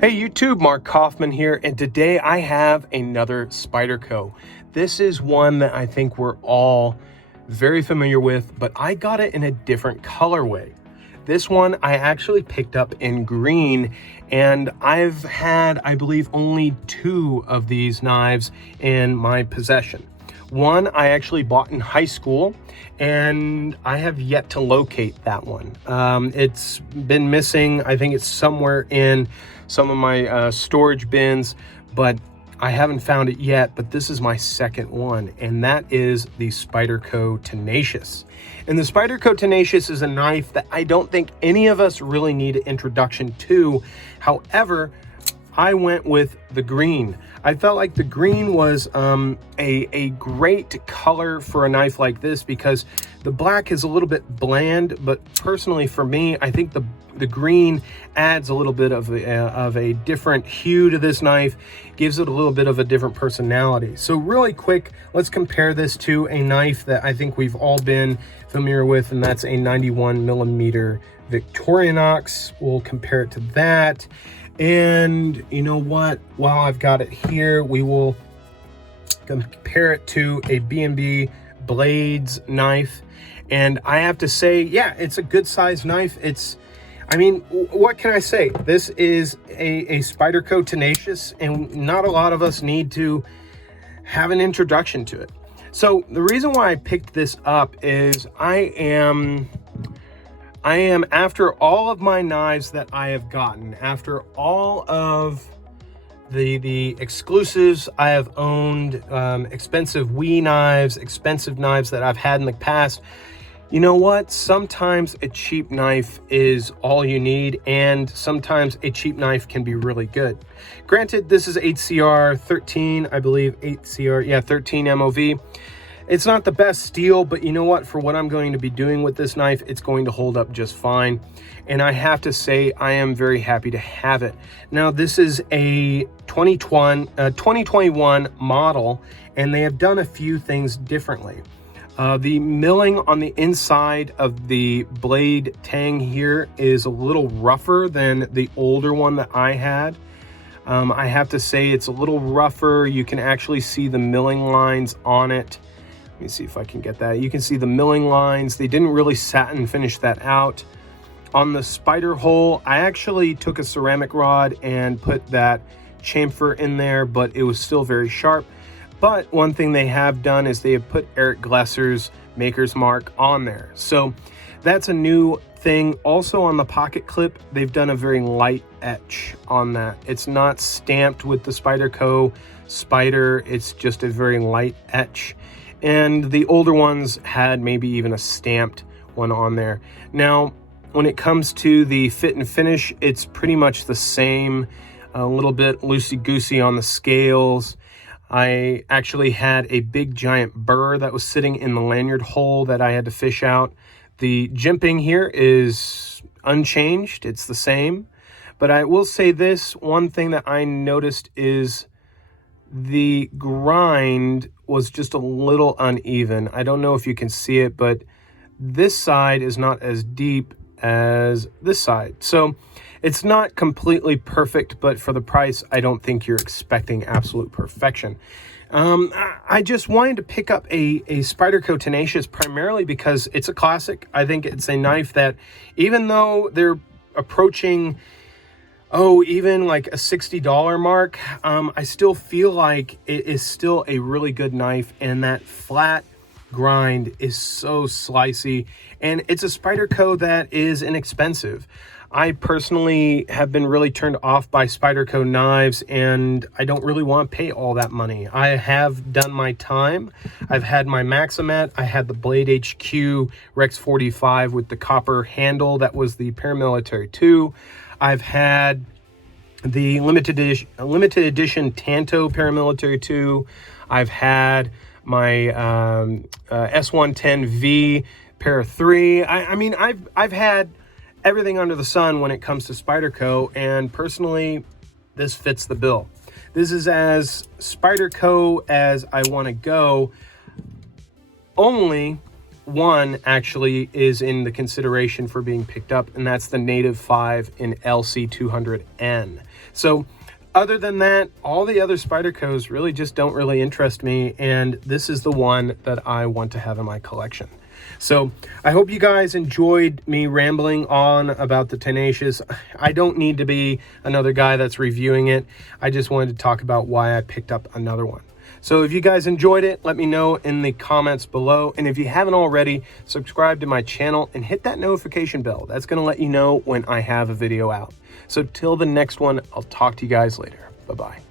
Hey YouTube, Mark Kaufman here, and today I have another Spyderco. This is one that I think we're all very familiar with, but I got it in a different colorway. This one I actually picked up in green, and I've had, I believe, only 2 of these knives in my possession. One I actually bought in high school, and I have yet to locate that one. It's been missing. I think it's somewhere in some of my storage bins, but I haven't found it yet. But this is my second one, and that is the Spyderco Tenacious. And the Spyderco Tenacious is a knife that I don't think any of us really need an introduction to. However, I went with the green. I felt like the green was a great color for a knife like this because the black is a little bit bland, but personally for me, I think the green adds a little bit of a different hue to this knife, gives it a little bit of a different personality. So really quick, let's compare this to a knife that I think we've all been familiar with, and that's a 91mm Victorinox. We'll compare it to that. And you know what, while I've got it here, we will compare it to a B&B Blades knife. And I have to say, yeah, it's a good sized knife. I mean, what can I say? This is a Spyderco Tenacious, and not a lot of us need to have an introduction to it. So the reason why I picked this up is I am after all of my knives that I have gotten, after all of the exclusives I have owned, expensive Wii knives, expensive knives that I've had in the past, you know what? Sometimes a cheap knife is all you need, and sometimes a cheap knife can be really good. Granted, this is HCR 13, I believe, 13 MOV. It's not the best steel, but you know what? For what I'm going to be doing with this knife, it's going to hold up just fine. And I have to say, I am very happy to have it. Now, this is a 2021 model, and they have done a few things differently. The milling on the inside of the blade tang here is a little rougher than the older one that I had. I have to say it's a little rougher. You can actually see the milling lines on it. Let me see if I can get that. You can see the milling lines. They didn't really satin finish that out. On the spider hole, I actually took a ceramic rod and put that chamfer in there, but it was still very sharp. But one thing they have done is they have put Eric Glesser's Maker's Mark on there. So that's a new thing. Also on the pocket clip, they've done a very light etch on that. It's not stamped with the Spyderco Spider. It's just a very light etch. And the older ones had maybe even a stamped one on there. Now, when it comes to the fit and finish, it's pretty much the same, a little bit loosey-goosey on the scales. I actually had a big giant burr that was sitting in the lanyard hole that I had to fish out. The jimping here is unchanged, it's the same. But I will say this, one thing that I noticed is the grind was just a little uneven. I don't know if you can see it, but this side is not as deep as this side. So it's not completely perfect, but for the price, I don't think you're expecting absolute perfection. I just wanted to pick up a Spyderco Tenacious primarily because it's a classic. I think it's a knife that, even though they're approaching, even like a $60 mark, I still feel like it is still a really good knife, and that flat grind is so slicey, and it's a Spyderco that is inexpensive. I personally have been really turned off by Spyderco knives, and I don't really want to pay all that money. I have done my time. I've had my Maximat. I had the Blade HQ Rex 45 with the copper handle. That was the Paramilitary 2. I've had the limited edition Tanto Paramilitary 2. I've had my S110V Para 3. I mean, I've had everything under the sun when it comes to Spyderco, and personally, this fits the bill. This is as Spyderco as I want to go, only one actually is in the consideration for being picked up, and that's the Native 5 in LC200N. So other than that, all the other Spydercos really just don't really interest me, and this is the one that I want to have in my collection. So I hope you guys enjoyed me rambling on about the Tenacious. I don't need to be another guy that's reviewing it. I just wanted to talk about why I picked up another one. So if you guys enjoyed it, let me know in the comments below. And if you haven't already, subscribe to my channel and hit that notification bell. That's going to let you know when I have a video out. So till the next one, I'll talk to you guys later. Bye-bye.